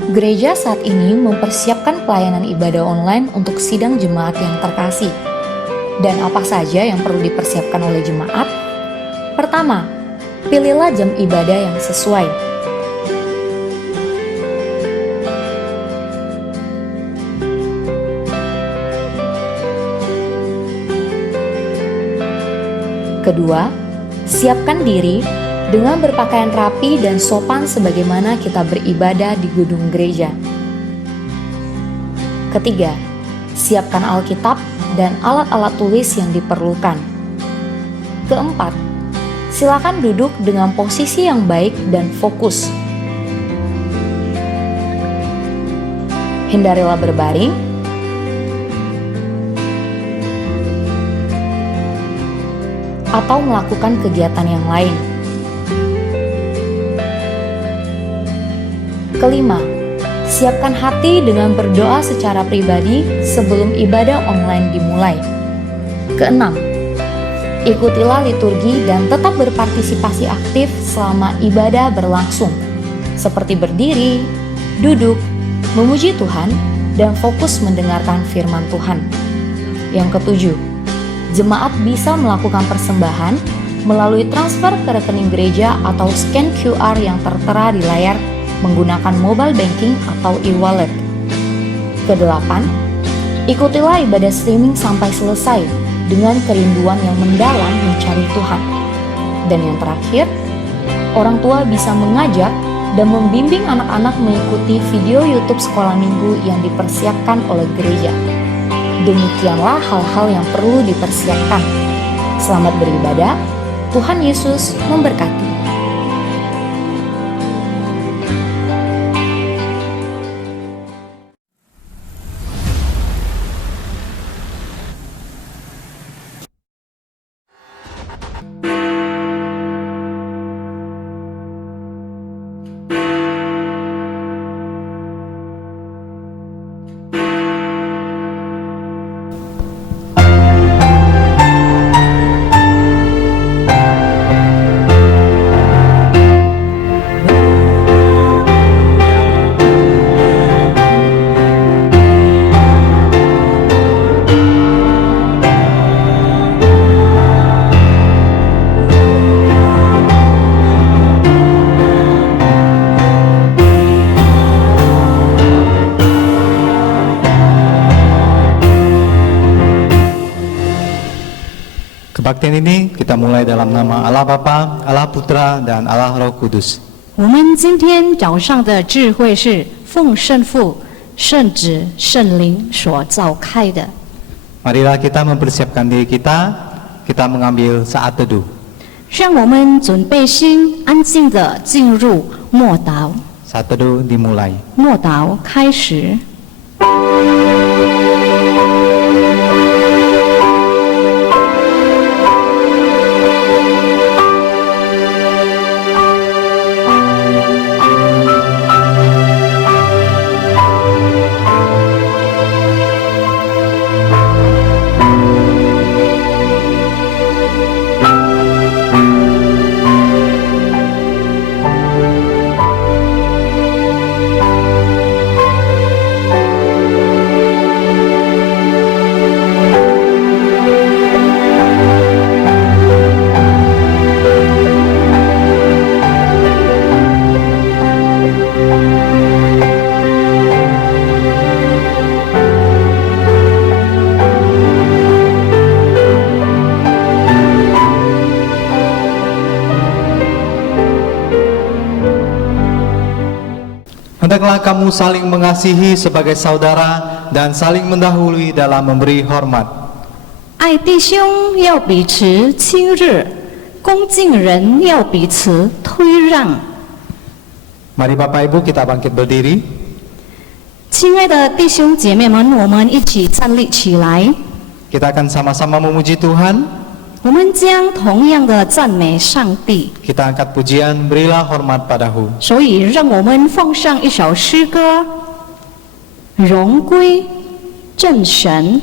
Gereja saat ini mempersiapkan pelayanan ibadah online untuk sidang jemaat yang terkasih. Dan apa saja yang perlu dipersiapkan oleh jemaat? Pertama, pilihlah jam ibadah yang sesuai. Kedua, siapkan diri dengan berpakaian rapi dan sopan sebagaimana kita beribadah di gedung gereja. Ketiga, siapkan Alkitab dan alat-alat tulis yang diperlukan. Keempat, silakan duduk dengan posisi yang baik dan fokus. Hindarilah berbaring, atau melakukan kegiatan yang lain. Kelima, siapkan hati dengan berdoa secara pribadi sebelum ibadah online dimulai. Keenam, ikutilah liturgi dan tetap berpartisipasi aktif selama ibadah berlangsung, seperti berdiri, duduk, memuji Tuhan, dan fokus mendengarkan firman Tuhan. Yang ketujuh, jemaat bisa melakukan persembahan melalui transfer ke rekening gereja atau scan QR yang tertera di layar menggunakan mobile banking atau e-wallet. Kedelapan, ikutilah ibadah streaming sampai selesai dengan kerinduan yang mendalam mencari Tuhan. Dan yang terakhir, orang tua bisa mengajak dan membimbing anak-anak mengikuti video YouTube sekolah minggu yang dipersiapkan oleh gereja. Demikianlah hal-hal yang perlu dipersiapkan. Selamat beribadah, Tuhan Yesus memberkati. Kebaktian ini kita mulai dalam nama Allah Bapa, Allah Putra, dan Allah Roh Kudus. 我们今天早上的智慧是奉圣父、圣子、圣灵所召开的。 Marilah kita mempersiapkan diri kita mengambil saat teduh. 让我们准备心，安静地进入默祷。 Saat teduh dimulai. 默祷开始。 Hendaklah kamu saling mengasihi sebagai saudara dan saling mendahului dalam memberi hormat. 爱弟兄要彼此亲热，恭敬人要彼此推让。 Mari Bapak Ibu kita bangkit berdiri. 亲爱的弟兄姐妹们，我们一起站立起来。 Kita akan sama-sama memuji Tuhan. 我们将同样的赞美上帝， Kita angkat pujian, berilah hormat padahu. 所以让我们奉上一首诗歌，荣归正神。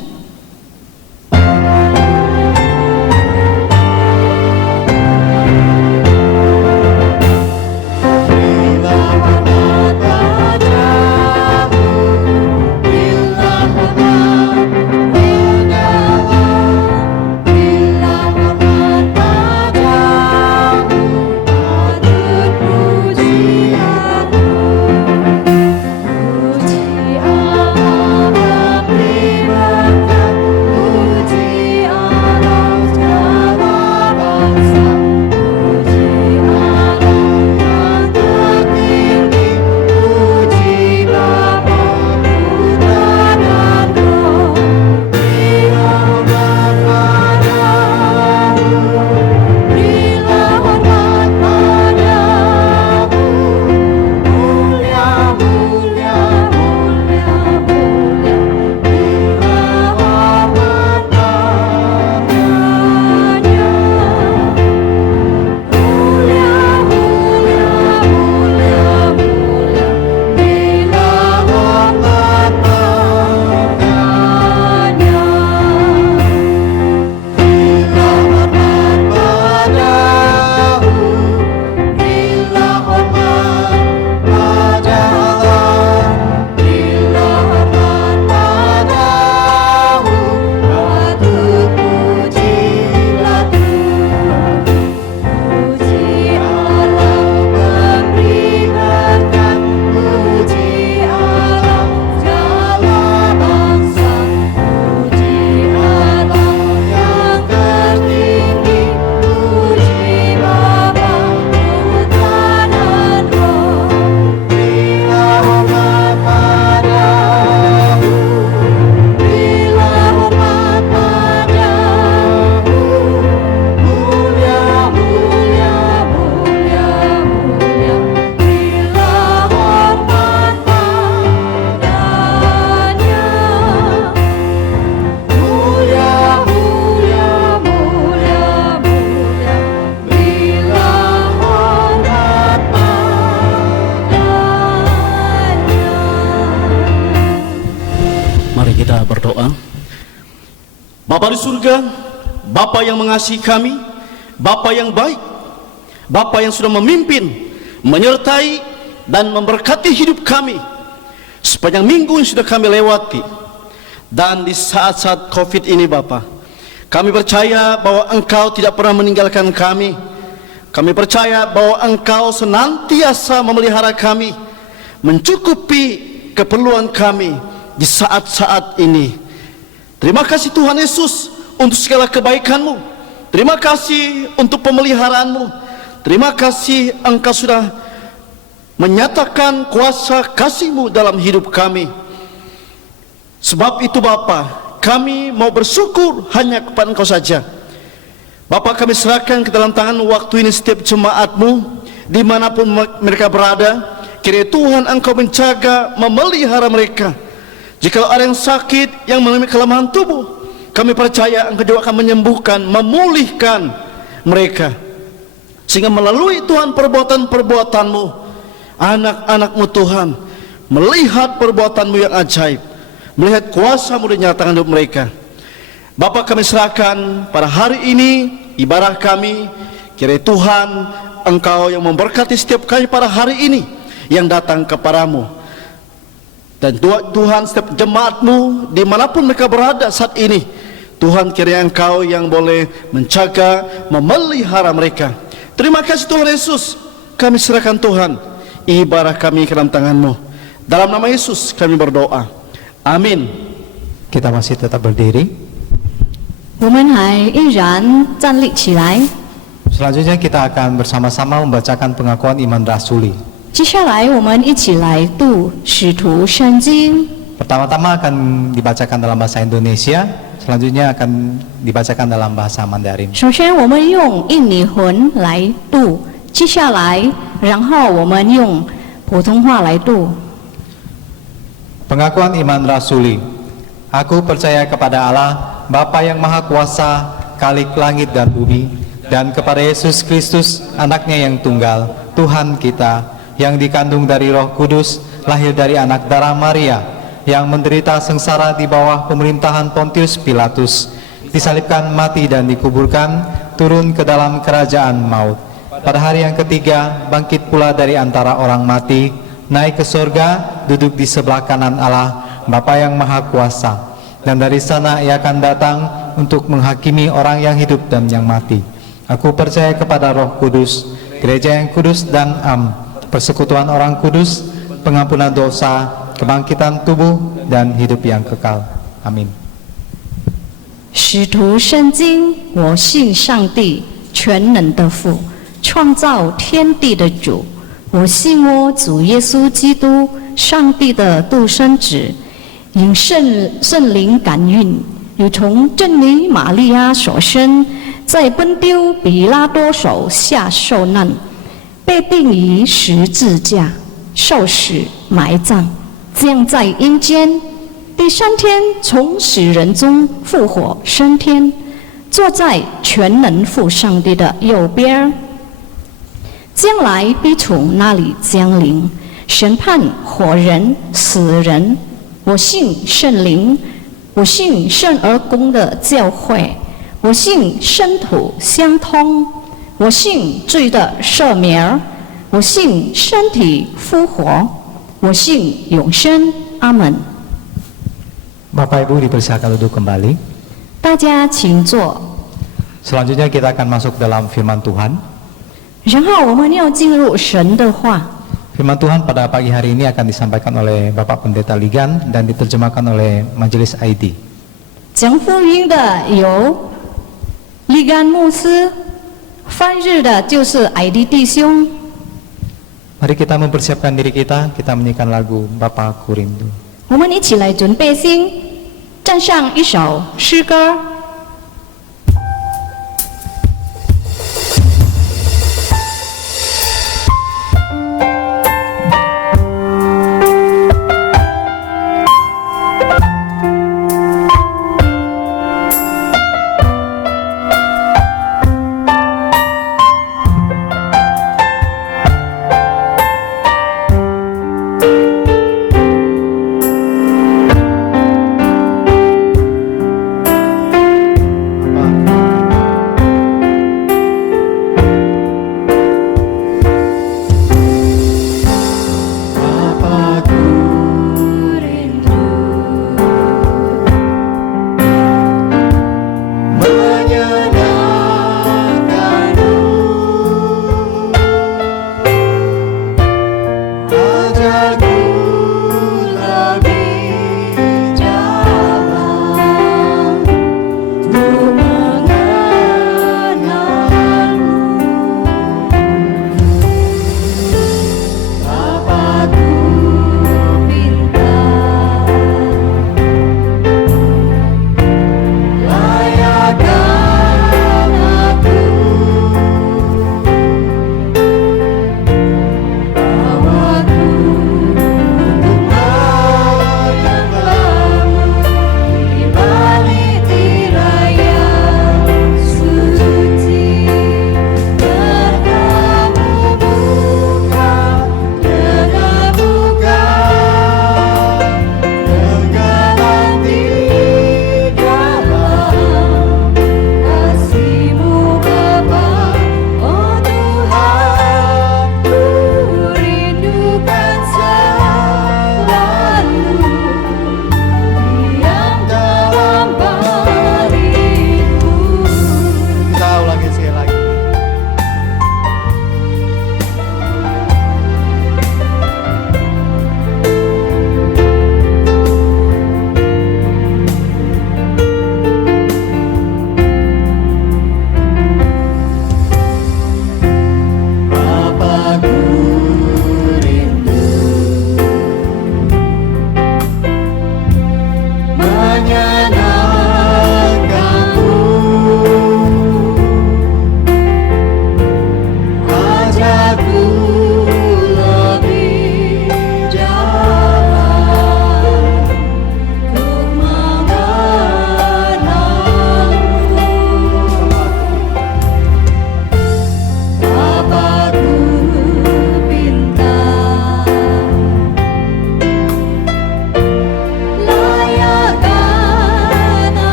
Bapa di surga, Bapa yang mengasihi kami, Bapa yang baik, Bapa yang sudah memimpin, menyertai dan memberkati hidup kami sepanjang minggu yang sudah kami lewati. Dan di saat-saat COVID ini Bapa, kami percaya bahwa Engkau tidak pernah meninggalkan kami. Kami percaya bahwa Engkau senantiasa memelihara kami, mencukupi keperluan kami di saat-saat ini. Terima kasih Tuhan Yesus untuk segala kebaikan-Mu. Terima kasih untuk pemeliharaan-Mu. Terima kasih Engkau sudah menyatakan kuasa kasih-Mu dalam hidup kami. Sebab itu Bapa, kami mau bersyukur hanya kepada Engkau saja. Bapa, kami serahkan ke dalam tangan waktu ini setiap jemaat-Mu, dimanapun mereka berada. Kiranya Tuhan Engkau menjaga, memelihara mereka. Jika ada yang sakit, yang mengalami kelemahan tubuh, kami percaya Engkau juga akan menyembuhkan, memulihkan mereka. Sehingga melalui Tuhan perbuatan-perbuatan-Mu, anak-anak-Mu Tuhan melihat perbuatan-Mu yang ajaib, melihat kuasa-Mu dinyatakan hidup mereka. Bapa, kami serahkan pada hari ini ibadah kami. Kiranya Tuhan Engkau yang memberkati setiap kami pada hari ini yang datang kepadamu. Dan Tuhan, setiap jemaat-Mu dimanapun mereka berada saat ini, Tuhan, kiranya Engkau yang boleh menjaga, memelihara mereka. Terima kasih Tuhan Yesus. Kami serahkan Tuhan ibadah kami ke dalam tangan-Mu. Dalam nama Yesus kami berdoa. Amin. Kita masih tetap berdiri. 我们还依然站立起来。 Selanjutnya kita akan bersama-sama membacakan pengakuan iman rasuli. 接下来我们一起来读《使徒圣经》。 Pertama-tama akan dibacakan dalam bahasa Indonesia, selanjutnya akan dibacakan dalam bahasa Mandarin. 首先我们用印尼文来读，接下来然后我们用普通话来读。 Pengakuan iman rasuli. Aku percaya kepada Allah, Bapa yang Maha Kuasa, Khalik langit dan bumi, dan kepada Yesus Kristus, anaknya yang tunggal, Tuhan kita, yang dikandung dari Roh Kudus, lahir dari anak darah Maria, yang menderita sengsara di bawah pemerintahan Pontius Pilatus, disalibkan, mati dan dikuburkan, turun ke dalam kerajaan maut. Pada hari yang ketiga, bangkit pula dari antara orang mati, naik ke surga, duduk di sebelah kanan Allah, Bapa yang Maha Kuasa, dan dari sana Ia akan datang untuk menghakimi orang yang hidup dan yang mati. Aku percaya kepada Roh Kudus, gereja yang kudus dan persekutuan orang kudus, pengampunan dosa, kebangkitan tubuh, dan hidup yang kekal. Amin. 使徒圣经，我信上帝全能的父，创造天地的主。我信我主耶稣基督，上帝的独生子，因圣灵感孕，有从真理玛利亚所生，在奔丢比拉多手下受难，被钉于十字架，受死埋葬，降在阴间。第三天从死人中复活升天，坐在全能父上帝的右边，将来必从那里降临，审判活人死人。我信圣灵，我信圣而公的教会，我信圣土相通，我信罪的赦免，我信身体复活，我信永生。阿门。 Bapak Ibu dipersilakan duduk kembali. 大家请坐。 Selanjutnya kita akan masuk dalam firman Tuhan. 然后我们要进入神的话。 Firman Tuhan pada pagi hari ini akan disampaikan oleh Bapak Pendeta Ligan dan diterjemahkan oleh Majelis ID. 讲福音的有利甘牧师，翻译的就是 ID 弟兄。 Mari kita mempersiapkan diri kita menyanyikan lagu Bapakku Rindu. 我们一起来准备心，站上一首诗歌。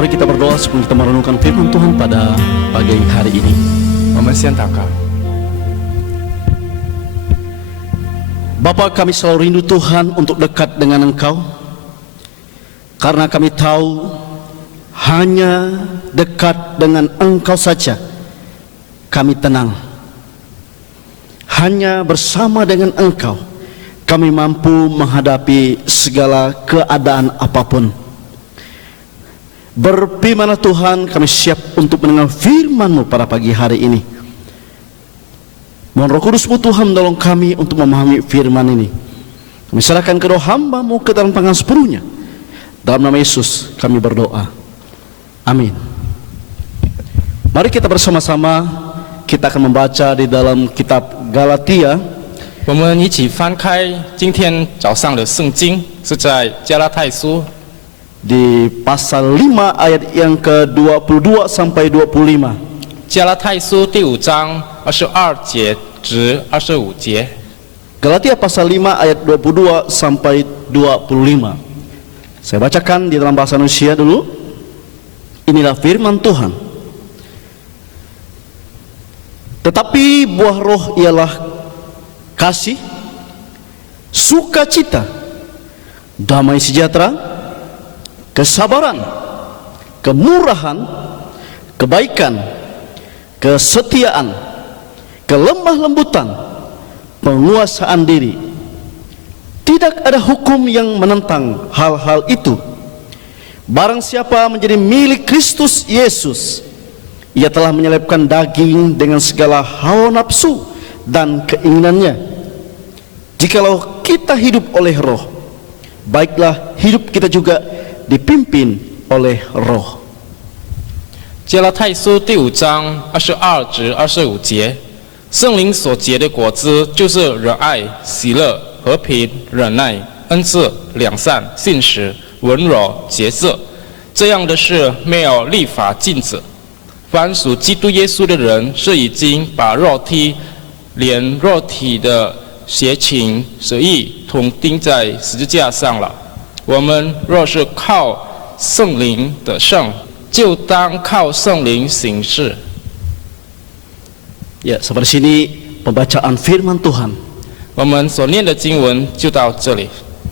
Mari kita berdoa sebelum kita merenungkan firman Tuhan pada pagi hari ini. 我们先祷告。 Bapa, kami selalu rindu Tuhan untuk dekat dengan Engkau, karena kami tahu hanya dekat dengan Engkau saja kami tenang. Hanya bersama dengan Engkau kami mampu menghadapi segala keadaan apapun. Berfirman-Nya Tuhan, kami siap untuk mendengar firman-Mu pada pagi hari ini. Mohon Roh Kudus-Mu Tuhan menolong kami untuk memahami firman ini. Kami serahkan kedua hamba-Mu ke dalam tangan sepenuhnya. Dalam nama Yesus kami berdoa. Amin. Mari kita bersama-sama, kita akan membaca di dalam kitab Galatia. 我们一起翻开今天早上的圣经，是在加拉太书 di pasal 5 ayat yang ke-22 sampai 25. 加拉太书第5章22节至25节。 Galatia pasal 5 ayat 22 sampai 25. Saya bacakan di dalam bahasa Indonesia dulu. Inilah firman Tuhan. Tetapi buah roh ialah kasih, sukacita, damai sejahtera, kesabaran, kemurahan, kebaikan, kesetiaan, kelemah lembutan, penguasaan diri. Tidak ada hukum yang menentang hal-hal itu. Barang siapa menjadi milik Kristus Yesus, ia telah menyelipkan daging dengan segala hawa nafsu dan keinginannya. Jikalau kita hidup oleh roh, baiklah hidup kita juga dipimpin oleh roh. 加拉太书第5章22至25节，圣灵所结的果子，就是仁爱、喜乐、和平、忍耐、恩慈、良善、信实、温柔、节制。这样的事没有立法禁止。凡属基督耶稣的人，是已经把肉体连肉体的邪情随意同钉在十字架上了。我们若是靠圣灵得胜，就当靠圣灵行事。 Ya, sampai sini pembacaan firman Tuhan. 我们所念的经文就到这里。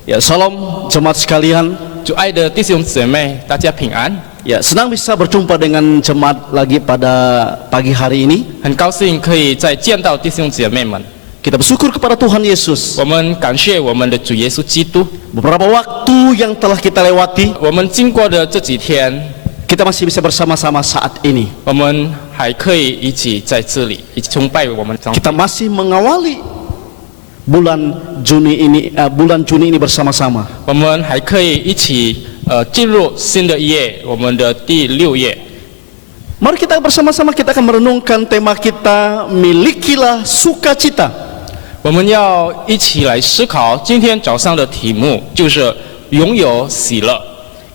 Ya, salam jemaat sekalian. 主爱的弟兄姊妹，大家平安。 Ya, senang bisa berjumpa dengan jemaat lagi pada pagi hari ini. 很高兴可以再见到弟兄姐妹们。 Kita bersyukur kepada Tuhan Yesus. 我们感谢我们的主耶稣基督。 Beberapa waktu yang telah kita lewati, 我们经过的这几天， kita masih bisa bersama-sama saat ini. 我们还可以一起在这里一起崇拜我们的上帝。 Kita masih mengawali bulan Juni ini bersama-sama. 我们还可以一起进入新的一页，我们的第6页。 Mari kita bersama-sama kita akan merenungkan tema kita, milikilah sukacita. 我们要一起来思考今天早上的题目，就是拥有喜乐。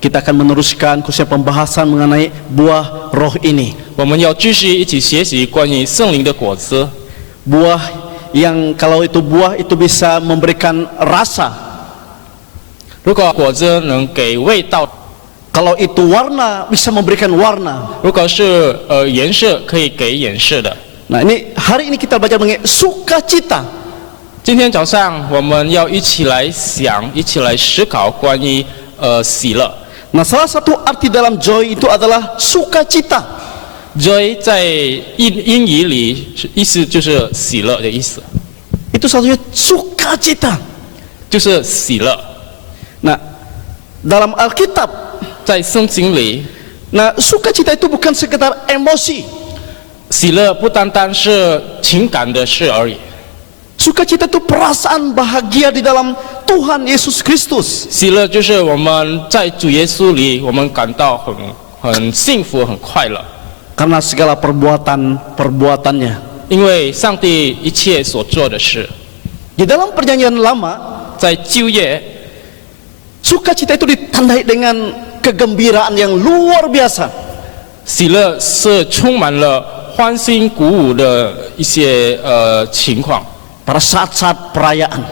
Kita akan meneruskan khususnya pembahasan mengenai buah roh ini. 我们要继续一起学习关于圣灵的果子。 Buah yang kalau itu buah itu bisa memberikan rasa. 如果果子能给味道， Kalau itu warna bisa memberikan warna. 如果是颜色可以给颜色的。 Nah, ini hari ini kita belajar mengenai sukacita. 今天早上我们要一起来想，一起来思考关于喜乐。 Nah, salah satu arti dalam joy itu adalah sukacita. Joy 在英语里意思就是喜乐的意思， Itu satunya sukacita. 就是喜乐。 Nah, dalam Alkitab, 在圣经里， nah sukacita itu bukan sekedar emosi. 喜乐不单单是情感的事而已， Sukacita itu perasaan bahagia di dalam Tuhan Yesus Kristus. 喜乐就是我们在主耶稣里，我们感到很幸福、很快乐， Karena segala perbuatannya. 因为上帝一切所做的事， Di dalam perjanjian lama, 在旧约， sukacita itu ditandai dengan kegembiraan yang luar biasa. 喜乐是充满了欢欣鼓舞的一些情况。 Pada saat-saat perayaan,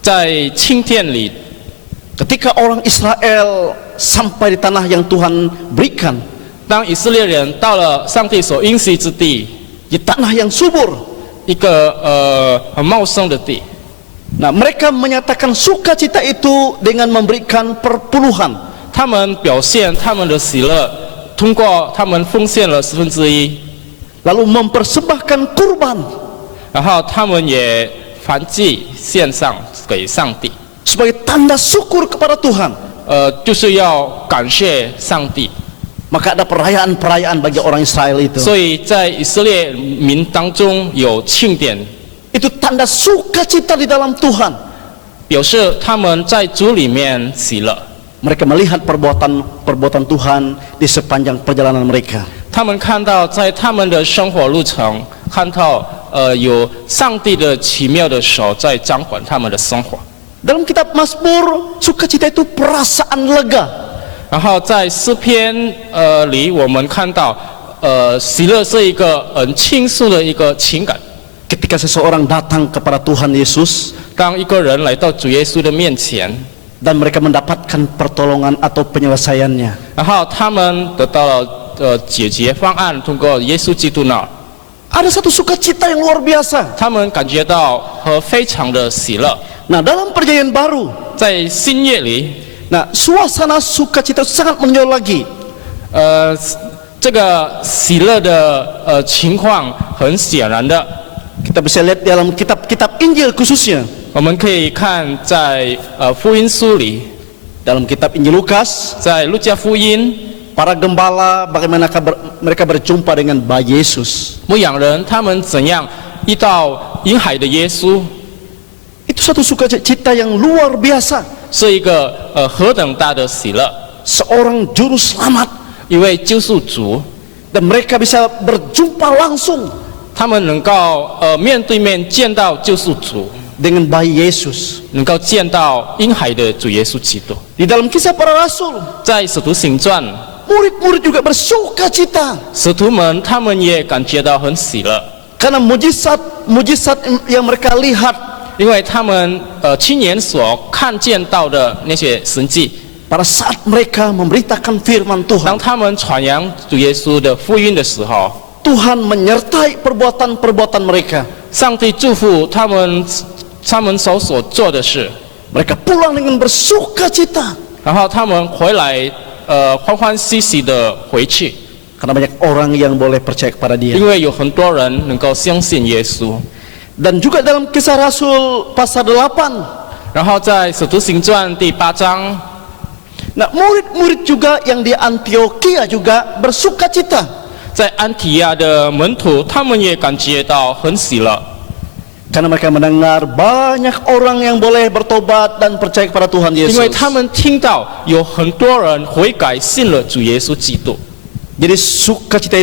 在庆典里， ketika orang Israel sampai di tanah yang Tuhan berikan, 当以色列人到了上帝所应许之地， di tanah yang subur. 一个很茂盛的地， Nah, mereka menyatakan sukacita itu dengan memberikan perpuluhan. 他们表现他们的喜乐，通过他们奉献了1/10， lalu mempersembahkan kurban 然后他们也燔祭献上给上帝， sebagai tanda syukur kepada Tuhan. 就是要感谢上帝。 Maka ada perayaan-perayaan bagi orang Israel itu. 所以在以色列民当中有庆典， Itu tanda sukacita di dalam Tuhan. 表示他们在主里面喜乐。 Mereka melihat perbuatan Tuhan di sepanjang perjalanan mereka. 他们看到在他们的生活路程，看到有上帝的奇妙的手在掌管他们的生活。 Dalam kitab Mazmur, sukacita itu perasaan lega. 然后在诗篇里，我们看到喜乐是一个很倾诉的一个情感。 Ketika seseorang datang kepada Tuhan Yesus 当一个人来到主耶稣的面前， dan mereka mendapatkan pertolongan atau penyelesaiannya, 然后他们得到了解决方案，通过耶稣基督那儿， ada satu sukacita yang luar biasa. 他们感觉到非常的喜乐。 Nah, dalam perjanjian baru, 在新约里， nah suasana sukacita sangat menonjol lagi. 这个喜乐的情况很显然的， Kita bisa lihat dalam kitab-kitab Injil khususnya. 我们可以看在福音书里， Dalam kitab Injil Lukas, 在路加福音， para gembala bagaimana mereka berjumpa dengan bayi Yesus. 牧羊人他们怎样遇到婴孩的耶稣， Itu satu sukacita yang luar biasa. 是一个何等大的喜乐！ Seorang juru selamat 一位救赎主， dan mereka bisa berjumpa langsung 他们能够面对面见到救赎主， dengan bayi Yesus. 能够见到婴孩的主耶稣基督。 Di dalam kisah para rasul, 在使徒行传， murid-murid juga bersukacita 使徒们他们也感觉到很喜乐， karena mujizat yang mereka lihat 因为他们亲眼所看见到的那些神迹。 pada saat mereka memberitakan firman 当 Tuhan. 他们传扬主耶稣的福音的时候， Tuhan menyertai perbuatan-perbuatan mereka. 上帝祝福他们所做的事， Mereka pulang dengan bersukacita 然后他们回来欢欢喜喜的回去， karena banyak orang yang boleh percaya kepada 因 dia. 为有很多人能够相信耶稣。 Dan juga dalam kisah Rasul pasal 8, 然后在使徒行传第8章， nah murid-murid juga yang di Antioquia juga bersukacita 在安提亚的门徒，他们也感觉到很喜乐， karena mereka mendengar banyak orang yang boleh bertobat dan percaya kepada Tuhan 因 Yesus. 为他们听到有很多人悔改信了主耶稣基督， Jadi sukacita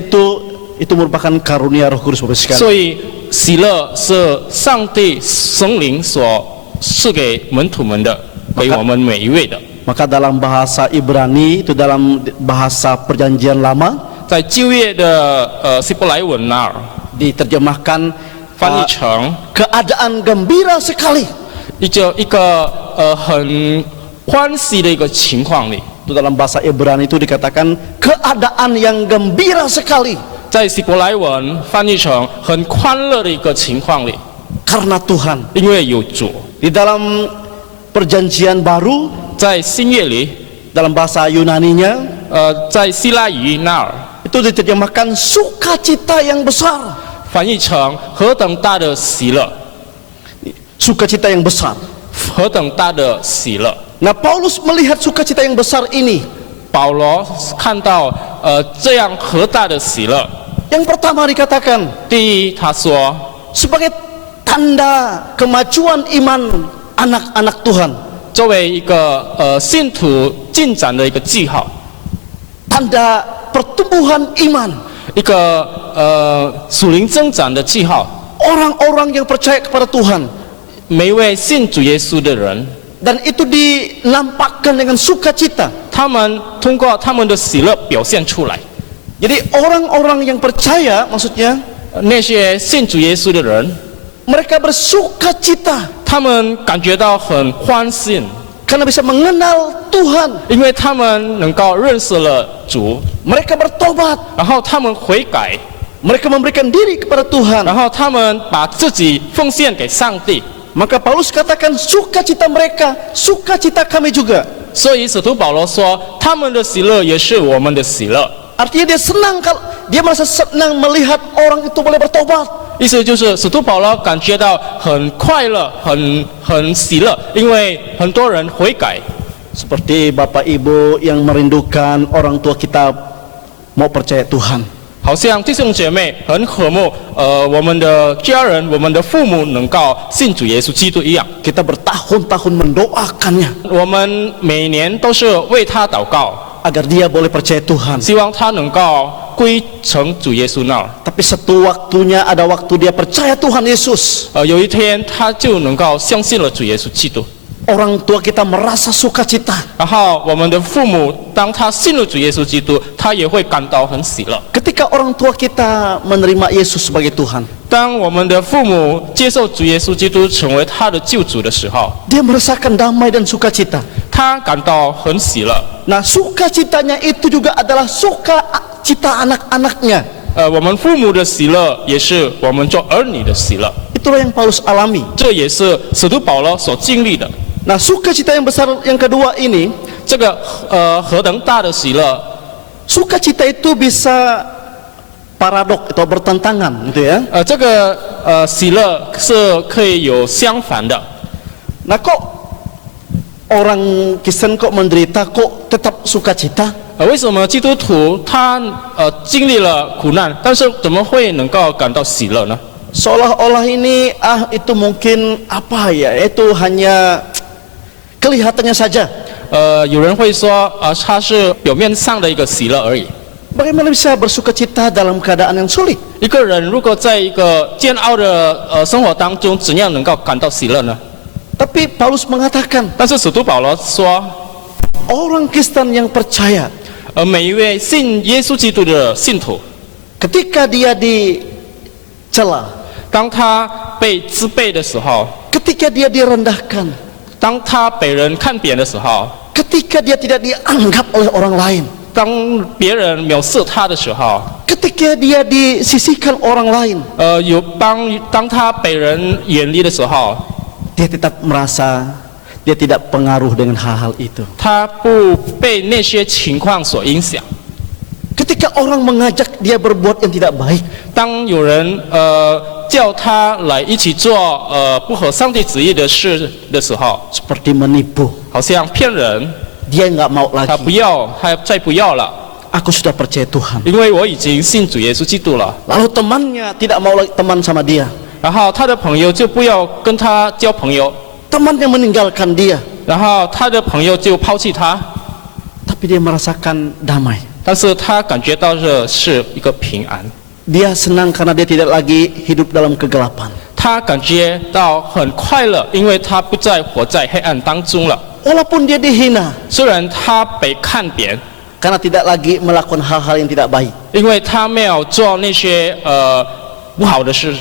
itu merupakan karunia Roh Kudus Bapak sekalian. 所以喜乐是上帝圣灵所赐给门徒们的，给我们每一位的。 Maka dalam bahasa Ibrani, itu dalam bahasa perjanjian lama, 在旧约的希伯来文那儿 diterjemahkan 翻译成 keadaan gembira sekali. 一个很欢喜的一个情况里， Itu dalam bahasa Ibrani itu dikatakan keadaan yang gembira sekali 在希伯来文翻译成很欢乐的一个情况里， karena Tuhan. 因为有主。 Di dalam perjanjian baru, 在新约里， dalam bahasa Yunaninya, 在希腊语那儿 itu diterjemahkan sukacita yang besar. 翻译成何等大的喜乐， Sukacita yang besar. 何等大的喜乐。 Nah, Paulus melihat sukacita yang besar ini. 保罗看到这样何大的喜乐。 Yang pertama dikatakan 第一，他说 sebagai tanda kemajuan iman anak-anak Tuhan, 作为一个信徒进展的一个记号， tanda pertumbuhan iman. 一个属灵增长的记号。 Orang-orang yang percaya kepada Tuhan, 每一位信主耶稣的人， dan itu dinampakkan dengan sukacita. 他们通过他们的喜乐表现出来。 Jadi orang-orang yang percaya, maksudnya 那些信主耶稣的人， mereka bersukacita 他们感觉到很欢欣， karena bisa mengenal Tuhan. 因为他们能够认识了主， Mereka bertobat, 然后他们悔改， mereka memberikan diri kepada Tuhan. 然后他们把自己奉献给上帝。 Maka Paulus katakan sukacita mereka, sukacita kami juga. 所以使徒保罗说，他们的喜乐也是我们的喜乐。 Artinya dia senang kalau dia merasa senang melihat orang itu boleh bertobat. 意思就是使徒保罗感觉到很快乐、很喜乐，因为很多人悔改。 Seperti Bapak Ibu yang merindukan orang tua kita mau percaya Tuhan. 好像弟兄姐妹很渴慕，我们的家人、我们的父母能够信主耶稣基督一样。 Kita bertahun-tahun mendoakannya 我们每年都是为他祷告， agar dia boleh percaya Tuhan. 希望他能够归成主耶稣那儿。 Tapi satu waktunya ada waktu dia percaya Tuhan Yesus. 有一天他就能够相信了主耶稣基督。 Orang tua kita merasa sukacita 然后我们的父母，当他信了主耶稣基督，他也会感到很喜乐。 ketika orang tua kita menerima Yesus sebagai Tuhan. 当我们的父母接受主耶稣基督成为他的救主的时候， Dia merasakan damai dan sukacita. 他感到很喜乐。 Nah, sukacitanya itu juga adalah sukacita anak-anaknya. 我们父母的喜乐也是我们做儿女的喜乐， Itulah yang Paulus alami. 这也是使徒保罗所经历的。 Nah, sukacita yang besar yang kedua ini, 这个何等大的喜乐！ sukacita itu bisa paradok atau bertentangan gitu ya. 这个喜乐是可以有相反的。 Nah, kok orang Kristen kok menderita kok tetap sukacita? 为什么基督徒他经历了苦难，但是怎么会能够感到喜乐呢？ Seolah-olah ini itu mungkin apa ya? Itu hanya kelihatannya saja. 有人会说它是表面上的一个喜乐而已。 Bagaimana bisa bersukacita dalam keadaan yang sulit? 一个人如果在一个煎熬的生活当中，怎样能够感到喜乐呢？ Tapi Paulus mengatakan, 但是使徒保罗说， orang Kristen yang percaya 每一位信耶稣基督的信徒， ketika dia dicela, 当他被自卑的时候， ketika dia direndahkan, 当他被人看扁的时候， ketika dia tidak dianggap oleh orang lain, 当别人藐视他的时候， ketika dia disisihkan orang lain, 当他被人远离的时候， dia tetap merasa dia tidak pengaruh dengan hal-hal itu. 他不被那些情况所影响。 Ketika orang mengajak dia berbuat yang tidak baik, 当有人叫他来一起做不合上帝旨意的事的时候， seperti menipu, 好像骗人， dia nggak mau 他不 lagi. 要，他再不要了， Aku sudah percaya Tuhan. 因为我已经信主耶稣基督了。 Lalu temannya tidak mau lagi teman sama dia. 然后他的朋友就不要跟他交朋友， Temannya meninggalkan dia, 然后他的朋友就抛弃他， tapi dia merasakan damai. 但是他感觉到的是一个平安， Dia senang karena dia tidak lagi hidup dalam kegelapan. 他感觉到很快乐，因为他不再活在黑暗当中了。 Walaupun dia dihina 虽然他被看扁， karena tidak lagi melakukan hal-hal yang tidak baik, 因为他没有做那些不好的事，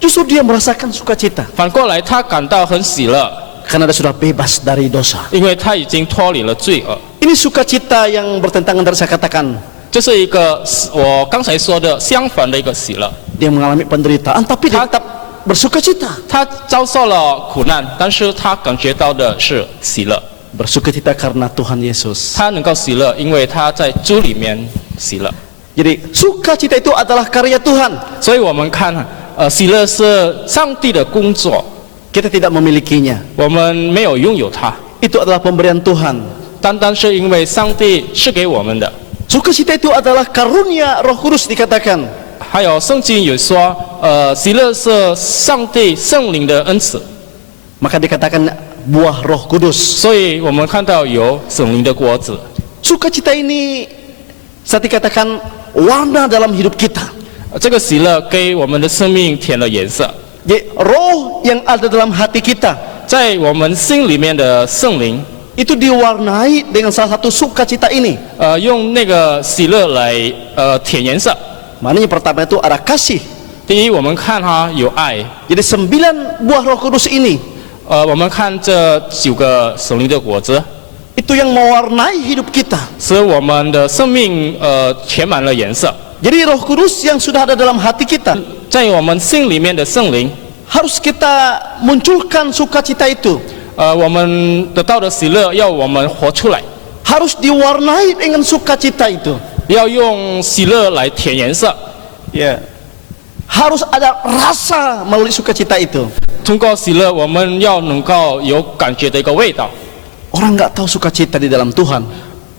justru dia merasakan sukacita 反过来他感到很喜乐， karena dia sudah bebas dari dosa. 因为他已经脱离了罪恶。 Ini sukacita yang bertentangan dari saya katakan. 这是一个我刚才说的相反的一个喜乐。 Dia mengalami penderitaan, tapi dia tetap bersukacita. 他遭受了苦难，但是他感觉到的是喜乐。 Bersukacita karena Tuhan Yesus. 他能够喜乐，因为他在主里面喜乐。 Jadi sukacita itu adalah karya Tuhan. 所以我们看，喜乐是上帝的工作， Kita tidak memilikinya. 我们没有拥有它， Itu adalah pemberian Tuhan. 单单是因为上帝是给我们的。 Sukacita itu adalah karunia Roh Kudus dikatakan. 还有圣经有说，喜乐是上帝圣灵的恩赐， Maka dikatakan buah Roh Kudus. 所以我们看到有圣灵的果子。 Sukacita ini saya dikatakan warna dalam hidup kita. 这个喜乐给我们的生命添了颜色， Jadi roh yang ada dalam hati kita 在我们心里面的圣灵， itu diwarnai dengan salah satu sukacita ini. 用那个喜乐来填颜色。 Maknanya pertama itu ada kasih. 第一，我们看它有爱， Jadi 9 buah Roh Kudus ini 我们看这9个圣灵的果子， itu yang mewarnai hidup kita. 使我们的生命填满了颜色。 Jadi Roh Kudus yang sudah ada dalam hati kita 在我们心里面的圣灵， harus kita munculkan sukacita itu. 我们得到的喜乐要我们活出来， Harus diwarnai dengan sukacita itu. 要用喜乐来填颜色。 Ya. Harus ada rasa melalui sukacita itu. 通过喜乐，我们要能够有感觉的一个味道。 Orang nggak tahu sukacita di dalam Tuhan.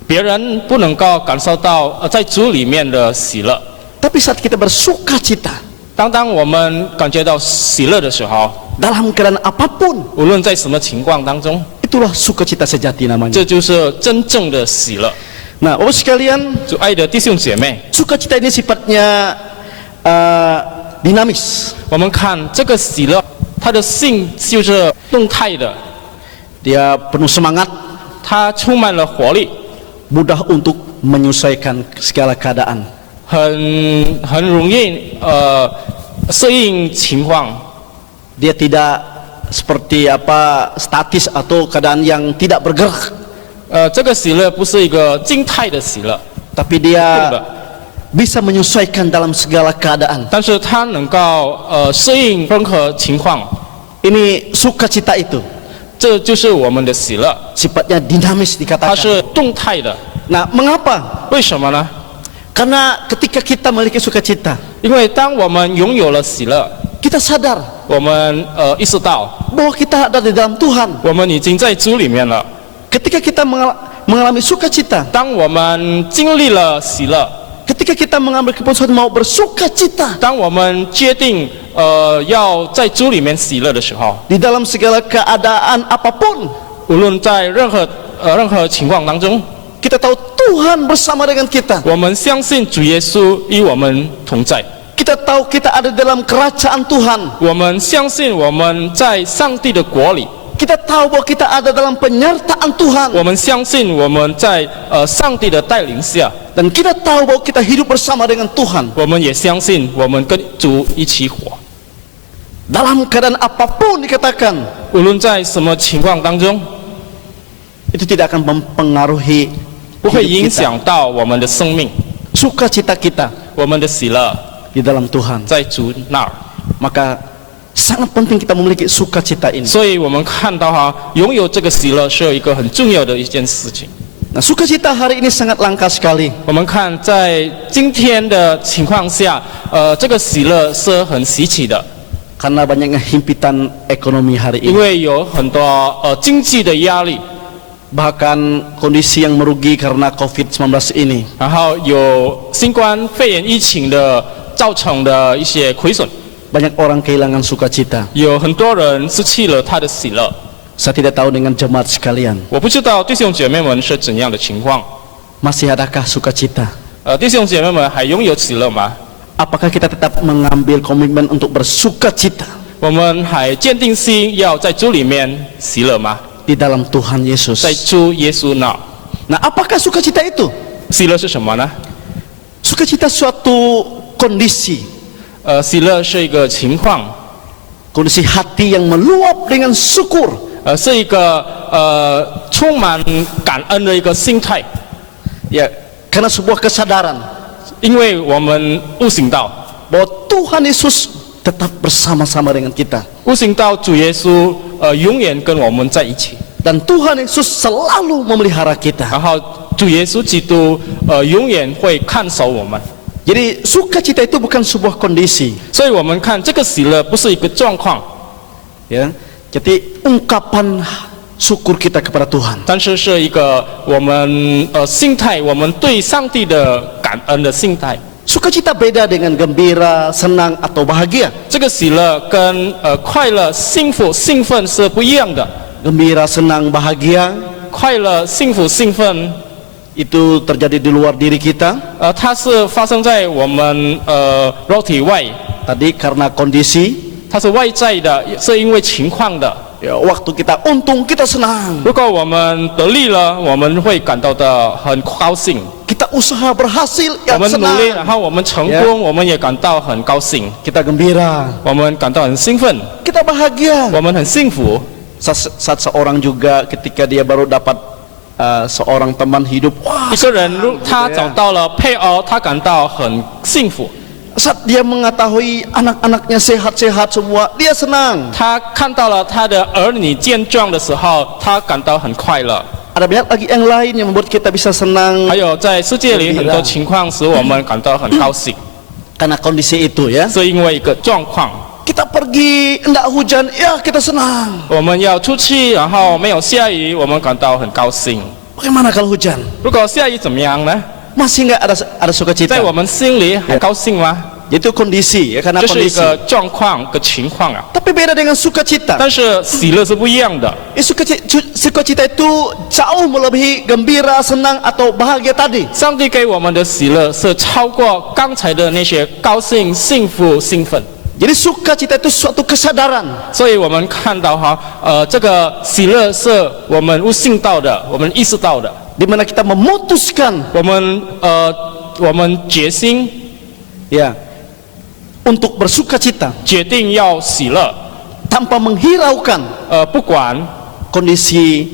别人不能够感受到在主里面的喜乐。 Tapi saat kita bersukacita 当我们感觉到喜乐的时候， dalam keadaan apapun, 无论在什么情况当中， itulah sukacita sejati namanya. 这就是真正的喜乐。 Nah, Bapak sekalian, 主爱的弟兄姐妹， sukacita ini sifatnya dinamis. 我们看这个喜乐，它的性就是动态的， Dia penuh semangat, 它充满了活力， mudah untuk menyesuaikan segala keadaan. 很容易适应情况。 Dia tidak seperti statis atau keadaan yang tidak bergerak, 这个喜乐不是一个静态的喜乐， tapi 动 dia 的， bisa menyesuaikan dalam segala keadaan. 但是它能够适应任何情况， Ini sukacita itu, 这就是我们的喜乐， sifatnya dinamis 它 dikatakan. 是动态的。 Nah, mengapa? 为什么呢？ Karena ketika kita memiliki sukacita, 因为当我们拥有了喜乐， kita sadar 我们意识到 bahwa kita ada di dalam Tuhan. 我们已经在主里面了。 Ketika kita mengalami sukacita, 当我们经历了喜乐， ketika kita mengambil keputusan mau bersukacita 当我们决定要在主里面喜乐的时候， di dalam segala keadaan apapun, 无论在任何情况当中， kita tahu Tuhan bersama dengan kita. 我们相信主耶稣与我们同在， Kita tahu kita ada dalam kerajaan Tuhan. 我们相信我们在上帝的国里， Kita tahu bahwa kita ada dalam penyertaan Tuhan. 我们相信我们在上帝的带领下， Dan kita tahu bahwa kita hidup bersama dengan Tuhan. 我们也相信我们跟主一起活。 Dalam keadaan apapun dikatakan, 无论在什么情况当中， itu tidak akan mempengaruhi 不会 hidup 影 kita. 响到我们的生命， Sukacita kita 我们的喜乐 di dalam Tuhan. 在主那儿。 Maka sangat penting kita memiliki sukacita ini. 所以我们看到拥有这个喜乐是一个很重要的一件事情。 Nah, sukacita hari ini sangat langka sekali. 我们看在今天的情况下，这个喜乐是很稀奇的， Karena banyaknya himpitan ekonomi hari 因 ini. 为有很多经济的压力， Bahkan kondisi yang merugi karena COVID-19 ini. 然后有新冠肺炎疫情的造成的一些亏损， Banyak orang kehilangan sukacita. 有很多人失去了他的喜乐。 Saya tidak tahu dengan jemaat sekalian. 我不知道弟兄姐妹们是怎样的情况， Masih adakah sukacita? 弟兄姐妹们还拥有喜乐吗？ Apakah kita tetap mengambil komitmen untuk bersukacita 我们还坚定心要在主里面喜乐吗？ di dalam Tuhan 在 Yesus? 主耶稣那儿， Nah, apakah sukacita itu? 喜乐是什么呢？ Sukacita suatu kondisi, 喜乐是一个情况， kondisi hati yang meluap dengan syukur. 是一个充满感恩的一个心态， Ya, karena sebuah kesadaran 因为我们悟醒到， bahwa Tuhan Yesus tetap bersama-sama dengan kita. 悟醒到主耶稣永远跟我们在一起， Dan Tuhan Yesus selalu memelihara kita. 然后主耶稣基督永远会看守我们。 Jadi sukacita itu bukan sebuah kondisi, 所以我们看这个喜乐不是一个状况， ya. Jadi ungkapan syukur kita kepada Tuhan. 但是是一个我们心态，我们对上帝的感恩的心态。 Sukacita beda dengan gembira, senang atau bahagia. 这个喜乐跟快乐、幸福、兴奋是不一样的。 Gembira, senang, bahagia 快乐、幸福、兴奋， itu terjadi di luar diri kita. 它是发生在我们肉体外， Tadi karena kondisi, 它是外在的，是因为情况的。 ya, waktu kita untung kita senang. 如果我们得利了，我们会感到的很高兴。 Kita usaha berhasil, 我 ya 们努力，然 senang. 后我们成功，我们也感到很高兴， Kita gembira, 我们感到很兴奋， kita bahagia. 我们很幸福。Saat seorang juga ketika dia baru dapat seorang teman hidup, wah, 一个人他找到了配偶，他感到很幸福。 saat dia mengetahui anak-anaknya sehat-sehat semua, dia senang. 他看到了他的儿女健壮的时候，他感到很快乐。 Ada banyak lagi yang lain yang membuat kita bisa senang 还有在世界里很多情况使我们感到很高兴， karena kondisi itu ya. 是因为一个状况。 Kita pergi, enggak hujan, ya kita senang. 我们要出去，然后没有下雨，我们感到很高兴。 Bagaimana kalau hujan? 如果下雨怎么样呢？ Masih enggak ada sukacita? 在我们心里还高兴吗？ Itu kondisi ya, karena 这是一 kondisi. 个状况、个情况啊。 Tapi beda dengan sukacita. 但是喜乐是不一样的。 Sukacita itu jauh melebihi gembira, senang atau bahagia tadi. 上帝给我们的喜乐是超过刚才的那些高兴、幸福、兴奋。 Jadi sukacita itu suatu kesadaran. 所以我们看到哈，这个喜乐是我们悟性到的，我们意识到的。 Di mana kita memutuskan 我们决心 ya untuk bersukacita 决定要喜乐， tanpa menghiraukan 不管 kondisi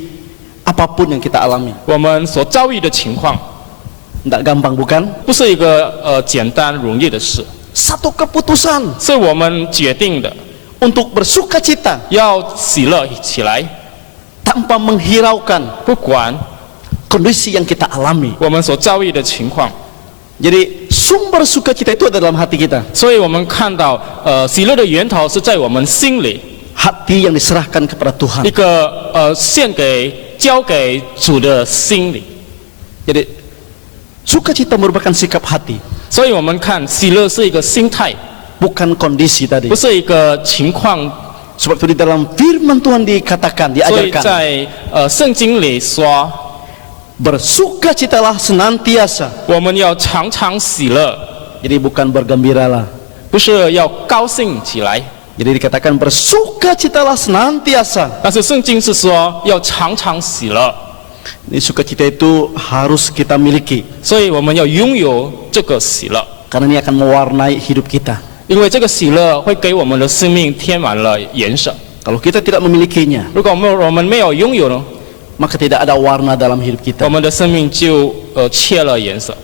apapun yang kita alami. 我们所遭遇的情况， Tidak gampang bukan? 不是一个简单容易的事， Satu keputusan 是我们决定的， untuk bersukacita 要喜乐起来， tanpa menghiraukan 不管 kondisi yang kita alami. 我们所遭遇的情况。 Jadi sumber sukacita itu ada dalam hati kita. 所以我们看到，喜乐的源头是在我们心里， Hati yang diserahkan kepada 一 Tuhan. 个交给主的心里。 Jadi sukacita merupakan sikap hati, 所以我们看喜乐是一个心态， bukan kondisi tadi. 不是一个情况。 Sebab itu di dalam firman Tuhan dikatakan, 所以 diajarkan, 在圣经里说， bersukacitalah senantiasa. 我们要常常喜乐， Jadi bukan bergembiralah. 不是要高兴起来。 Jadi dikatakan bersukacitalah senantiasa. 但是圣经是说要常常喜乐， Ini sukacita itu harus kita miliki, 所以我们要拥有这个喜乐， karena ini akan mewarnai hidup kita. 因为这个喜乐会给我们的生命添满了颜色。 Kalau kita tidak memilikinya, 如果我们没有拥有呢， maka tidak ada warna dalam hidup 我 kita. 们的生命就缺了颜色，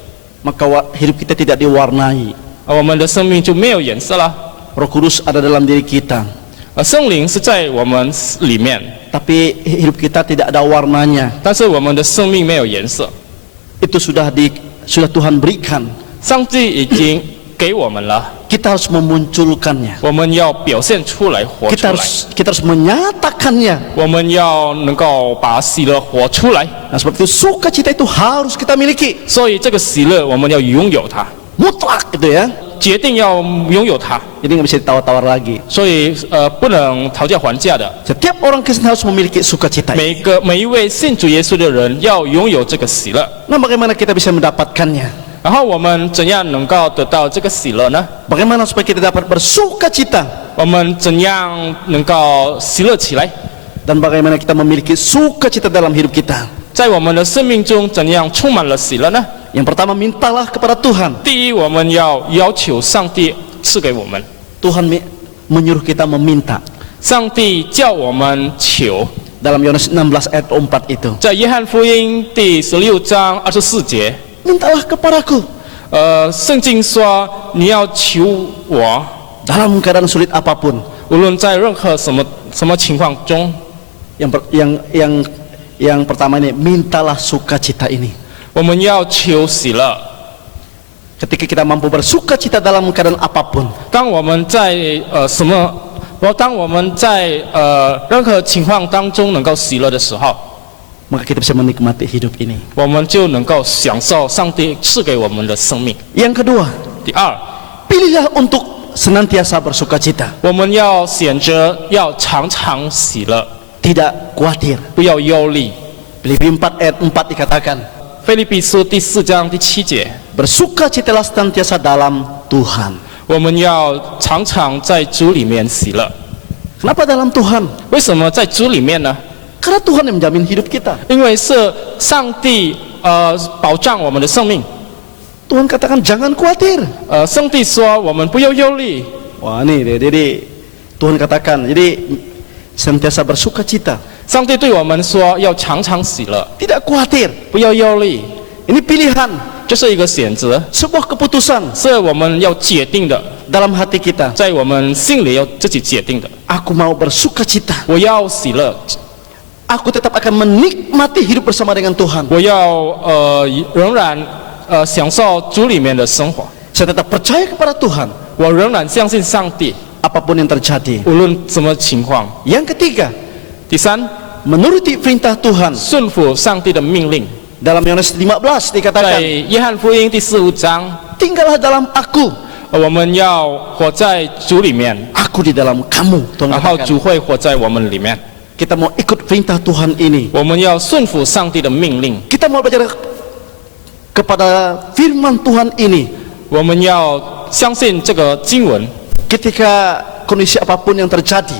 Maka hidup kita tidak diwarnai. 我们的生命就没有颜色了。 Roh Kudus ada dalam diri kita, 圣灵是在我们里面， tapi hidup kita tidak ada warnanya. 但是我们的生命没有颜色。 Itu sudah Tuhan berikan. 上帝已经给我们了， Kita harus memunculkannya. 我们要表现出来，活出 Kita 来。 harus menyatakannya. 我们要能够把喜乐活出来， Nah, sebab itu sukacita itu harus kita miliki. 所以这个喜乐我们要拥有它， Mutlak gitu ya. 决定要拥有它， Jadi nggak bisa ditawar-tawar lagi. 所以不能讨价还价的。 Setiap orang Kristen harus memiliki sukacita. 每一位信主耶稣的人要拥有这个喜乐。 Nah, bagaimana kita bisa mendapatkannya? 然后我们怎样能够得到这个喜乐呢？ Bagaimana supaya kita dapat bersukacita? 我们怎样能够喜乐起来？ Dan bagaimana kita memiliki sukacita dalam hidup kita? 在我们的生命中怎样充满了喜乐呢？ Yang pertama, mintalah kepada Tuhan. 第一，我们要求上帝赐给我们。 Tuhan menyuruh kita meminta. 上帝叫我们求， Dalam Yohanes 16 ayat 4 itu. 在约翰福音第16章24节， Mintalah kepadaku. 圣经说你要求我， Dalam keadaan sulit apapun. 无论在任何什么情况中， Yang pertama ini, mintalah sukacita ini. 我们要求喜乐。 Ketika kita mampu bersukacita dalam keadaan apapun, 当我们在当我们在任何情况当中能够喜乐的时候， maka kita bisa menikmati hidup ini. 我们就能够享受上帝赐给我们的生命。 Yang kedua, 第二， pilihlah untuk senantiasa bersukacita. 我们要选择要常常喜乐， Tidak khawatir. 不要忧虑。 Filipi 4 ayat 4 dikatakan, 腓立比书第4章第7节， bersukacitalah senantiasa dalam Tuhan. 我们要常常在主里面喜乐。 Kenapa dalam Tuhan? 为什么在主里面呢？ Karena Tuhan yang menjamin hidup kita. 因为是上帝保障我们的生命。 Tuhan katakan jangan khawatir. 上帝说我们不要忧虑。 Wah, ini jadi Tuhan katakan, jadi senantiasa bersuka cita, 上帝对我们说要常常喜乐， tidak khawatir. 不要忧虑， Ini pilihan, 这是一个选择， sebuah keputusan 是我们要决定的， dalam hati kita. 在我们心里要自己决定的。 Aku mau bersuka cita. 我要喜乐， Aku tetap akan menikmati hidup bersama dengan Tuhan. 我要仍然享受主里面的生活， Saya tetap percaya kepada Tuhan 我仍然相信上帝， apapun yang terjadi. 无论什么情况。 Yang ketiga, 第三， menuruti perintah Tuhan. 顺服上帝的命令。 Dalam Yohanes 15在 dikatakan, 约翰福音第15章， tinggallah dalam aku, 我们要活在主里面， aku di dalam kamu. Tuhan 然后 katakan, 主会活在我们里面。 kita mau ikut perintah Tuhan ini. 我们要顺服上帝的命令， Kita mau belajar kepada firman Tuhan ini. 我们要相信这个经文， Ketika kondisi apapun yang terjadi,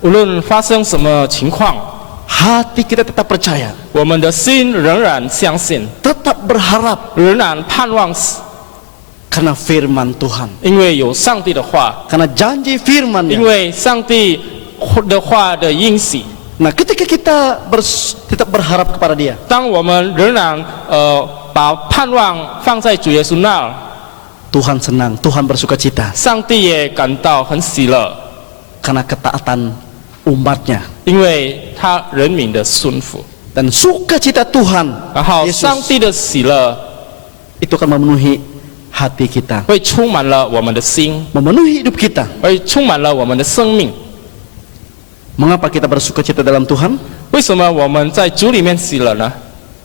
无论发生什么情况， hati kita tetap percaya, 我们的心仍然相信， tetap berharap 仍然盼望， karena firman Tuhan, 因为有上帝的话， karena janji 因 firman-Nya. 为上帝的话的应许。 Nah, ketika kita tetap berharap kepada Dia, 当我们仍然把盼望放在主耶稣那儿， Tuhan senang, Tuhan bersuka cita 上帝也感到很喜乐， karena ketaatan umatnya 因为他人民的顺服， dan sukacita Tuhan 然后 Yesus 上帝的喜乐 itu akan memenuhi hati kita, 会充满了我们的心， memenuhi hidup kita. 会充满了我们的生命。 Mengapa kita bersukacita dalam Tuhan? 为什么我们在主里面喜乐呢？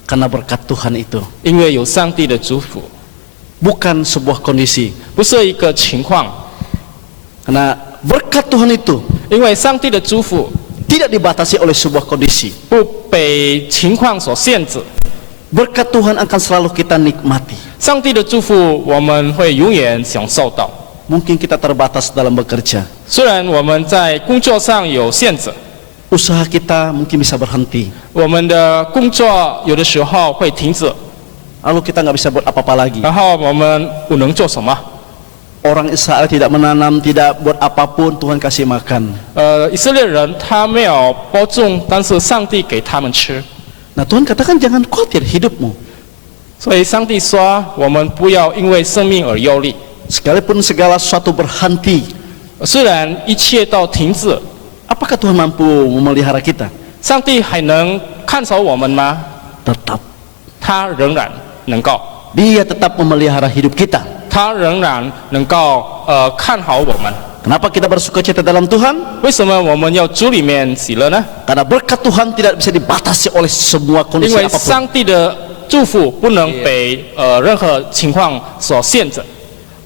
Karena berkat Tuhan itu 因为有上帝的祝福， bukan sebuah kondisi. 不是一个情况。 Karena berkat Tuhan itu 因为上帝的祝福 tidak dibatasi oleh sebuah kondisi. 不被情况所限制， Berkat Tuhan akan selalu kita nikmati. 上帝的祝福我们会永远享受到。 Mungkin kita terbatas dalam bekerja. 虽然我们在工作上有限制， Usaha kita mungkin bisa berhenti. 我们的工作有的时候会停止， Lalu kita nggak bisa buat apa-apa lagi. 然后我们不能做什么。 Orang Israel tidak menanam, tidak buat apapun, Tuhan kasih makan. 以色列人他没有播种，但是上帝给他们吃， Nah, Tuhan katakan jangan khawatir hidupmu. 所以上帝说我们不要因为生命而忧虑。 Sekalipun segala sesuatu berhenti, 虽然一切都停止， apakah Tuhan mampu memelihara kita? 上帝还能看守我们吗？ Tetap. 他仍然能够， Dia tetap memelihara hidup kita. 他仍然能够看好我们。 Kenapa kita bersukacita dalam Tuhan? 为什么我们要主里面喜乐呢？ Karena berkat Tuhan tidak bisa dibatasi oleh semua 因 kondisi 为 apapun. 上帝的祝福不能被任何情况所限制。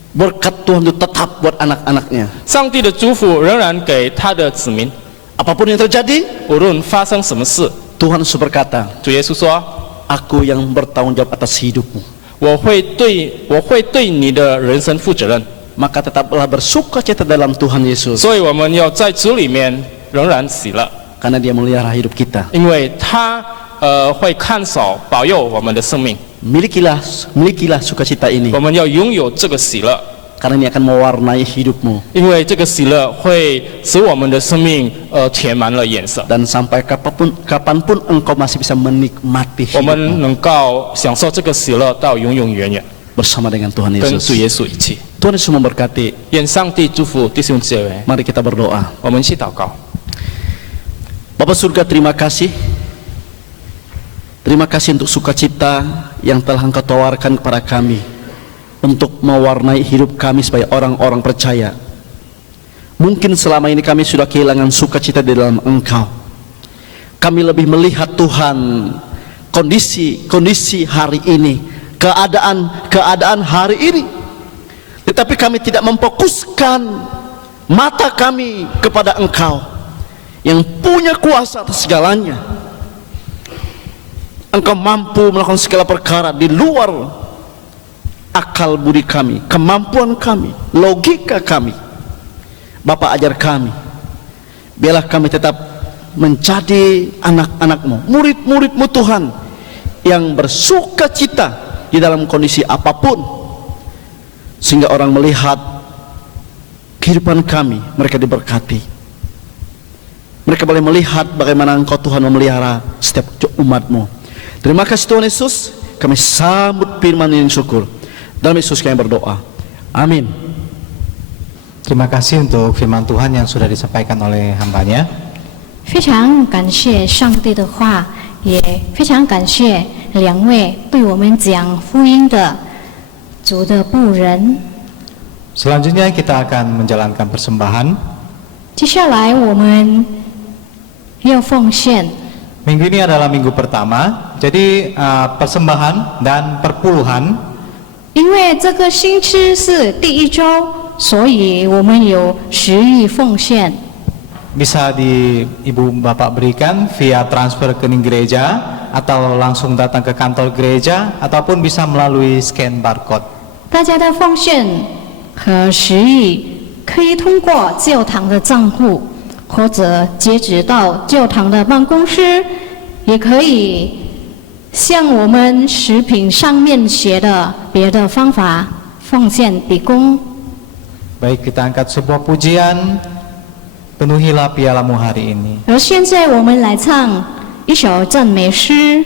Berkat Tuhan itu tetap buat anak-anaknya. 上帝的祝福仍然给他的子民， Apapun yang terjadi, 无论发生什么事， Tuhan Yesus berkata, 主耶稣说 Aku yang bertanggung jawab atas hidupmu. 我会对你的人生负责任。 Maka tetaplah bersukacita dalam Tuhan Yesus. 所以我们要在主里面仍然喜乐， Karena Dia melihara hidup kita. 因为他会看守保佑我们的生命。 Milikilah sukacita ini. 我们要拥有这个喜乐， Karena ini akan mewarnai hidupmu. 因为这个喜乐会使我们的生命填满了颜色， Dan sampai kapanpun engkau masih bisa menikmati 我们 hidupmu 能够享受这个喜乐到永永远远， bersama dengan Tuhan 跟主 Yesus. 耶稣一起。 Tuhan Yesus memberkati. 愿上帝祝福弟兄姐妹， Mari kita berdoa. 我们一起祷告。 Bapa surga, terima kasih. Terima kasih untuk sukacita yang telah Engkau tawarkan kepada kami untuk mewarnai hidup kami sebagai orang-orang percaya. Mungkin selama ini kami sudah kehilangan sukacita di dalam Engkau. Kami lebih melihat Tuhan kondisi hari ini, keadaan hari ini. Tetapi kami tidak memfokuskan mata kami kepada Engkau yang punya kuasa atas segalanya. Engkau mampu melakukan segala perkara di luar akal budi kami, kemampuan kami, logika kami. Bapa, ajar kami, biarlah kami tetap menjadi anak-anak-Mu, murid-murid-Mu Tuhan, yang bersuka cita di dalam kondisi apapun, sehingga orang melihat kehidupan kami, mereka diberkati. Mereka boleh melihat bagaimana Engkau Tuhan memelihara setiap umat-Mu. Terima kasih Tuhan Yesus. Kami sambut firman ini syukur. Dalam Yesus kami berdoa. Amin. Terima kasih untuk firman Tuhan yang sudah disampaikan oleh hambanya. 非常感谢上帝的话，也非常感谢两位为我们讲福音的主的仆人。 Selanjutnya kita akan menjalankan persembahan. 接下来我们要奉献。 Minggu ini adalah minggu pertama, jadi persembahan dan perpuluhan. 因为这个星期是第一周，所以我们有10亿奉献。 Bisa di ibu bapak berikan via transfer rekening gereja atau langsung datang ke kantor gereja ataupun bisa melalui scan barcode. 大家的奉献和10亿可以通过教堂的账户，或者截止到教堂的办公室，也可以像我们食品上面写的别的方法奉献比公。 Baik, kita angkat sebuah pujian. Penuhilah pialamu hari ini. 而现在我们来唱一首赞美诗。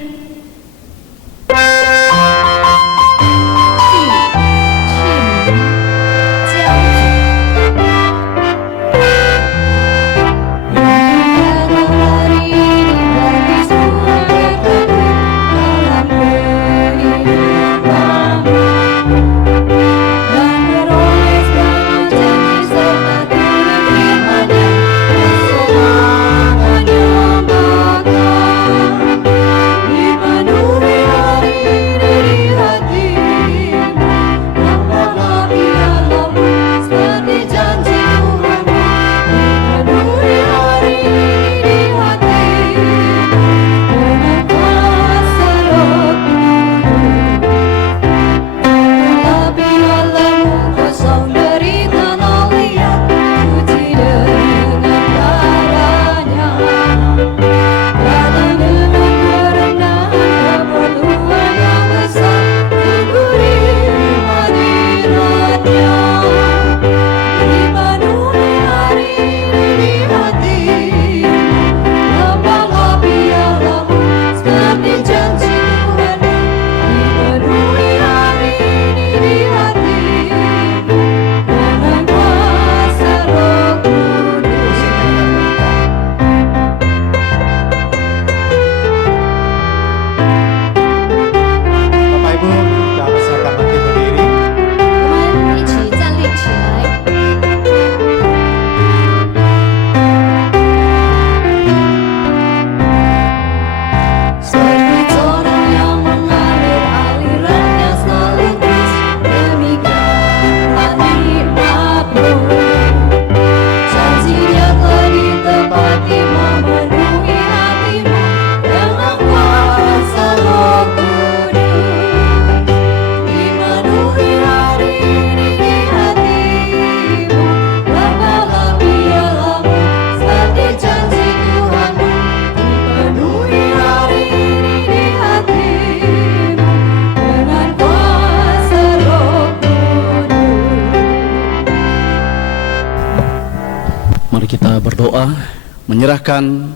Menyerahkan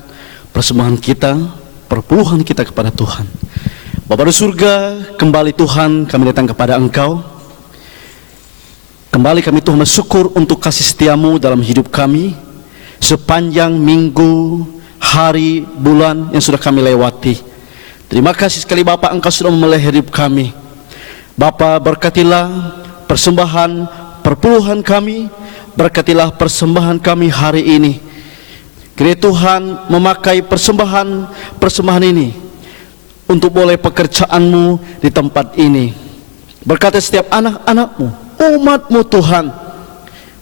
persembahan kita, perpuluhan kita kepada Tuhan. Bapa di surga, kembali Tuhan kami datang kepada Engkau. Kembali kami Tuhan bersyukur untuk kasih setiamu dalam hidup kami sepanjang minggu, hari, bulan yang sudah kami lewati. Terima kasih sekali Bapa, Engkau sudah memelihara hidup kami. Bapa, berkatilah persembahan, perpuluhan kami, berkatilah persembahan kami hari ini. Kiranya Tuhan memakai persembahan ini untuk boleh pekerjaanmu di tempat ini. Berkati setiap anak-anakmu, umatmu Tuhan.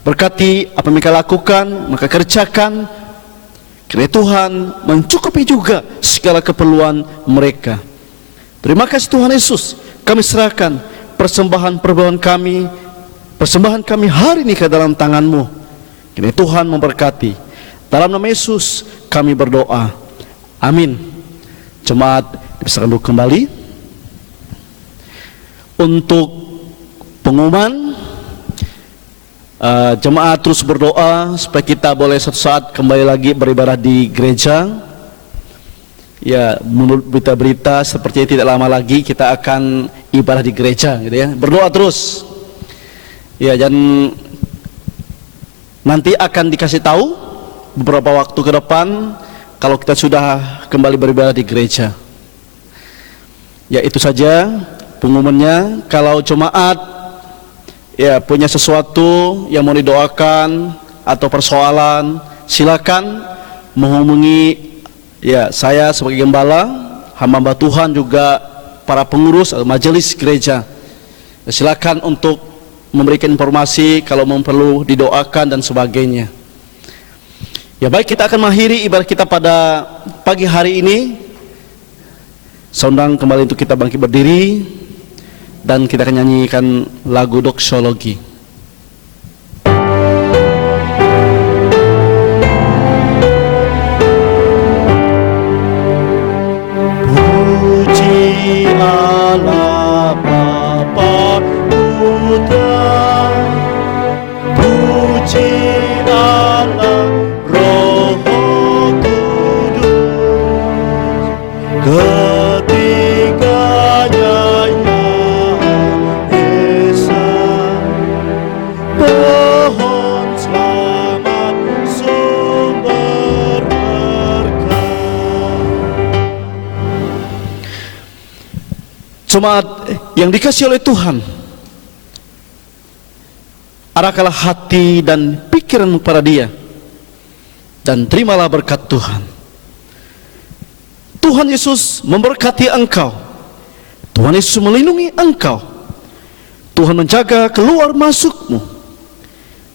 Berkati apa yang mereka lakukan, mereka kerjakan. Kiranya Tuhan mencukupi juga segala keperluan mereka. Terima kasih Tuhan Yesus. Kami serahkan persembahan kami hari ini ke dalam tangan-Mu. Kiranya Tuhan memberkati. Dalam nama Yesus kami berdoa. Amin. Jemaat dipersilakan duduk kembali. Untuk pengumuman Jemaat terus berdoa supaya kita boleh suatu saat kembali lagi beribadah di gereja. Ya, menurut berita-berita sepertinya tidak lama lagi kita akan ibadah di gereja, gitu ya. Berdoa terus. Ya, dan nanti akan dikasih tahu beberapa waktu ke depan kalau kita sudah kembali beribadah di gereja. Ya, itu saja pengumumannya. Kalau jemaat ya punya sesuatu yang mau didoakan atau persoalan, silakan menghubungi ya saya sebagai gembala, hamba Tuhan, juga para pengurus atau majelis gereja. Silakan untuk memberikan informasi kalau perlu didoakan dan sebagainya. Ya, baik, kita akan mengakhiri ibadah kita pada pagi hari ini. Saya undang kembali untuk kita bangkit berdiri dan kita akan nyanyikan lagu doksologi. Puji Allah Bapa Putra, puji Allah Roh Kudus, ketiganya pohon selamat sumber berkah. Jemaat yang dikasihi oleh Tuhan, arahkanlah hati dan pikiranmu kepada Dia dan terimalah berkat Tuhan. Tuhan Yesus memberkati engkau. Tuhan Yesus melindungi engkau. Tuhan menjaga keluar masukmu.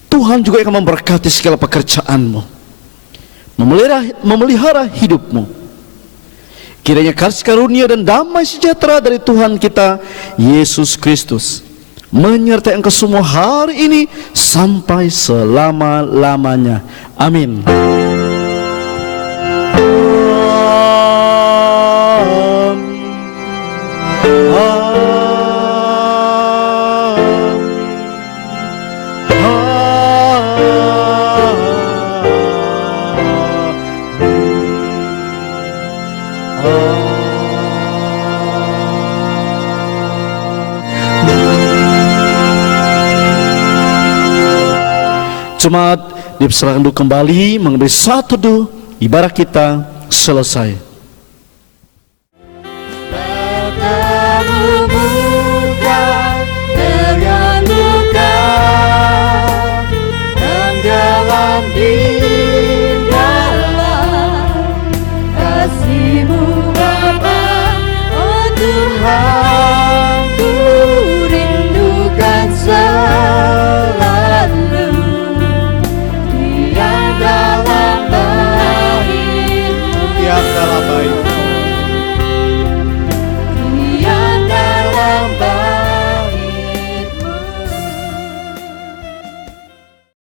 Tuhan juga akan memberkati segala pekerjaanmu, memelihara hidupmu. Kiranya kasih karunia dan damai sejahtera dari Tuhan kita Yesus Kristus menyertai engkau semua hari ini sampai selama-lamanya. Amin. Jemaat dipersilakan untuk kembali mengambil satu teduh, ibadah kita selesai.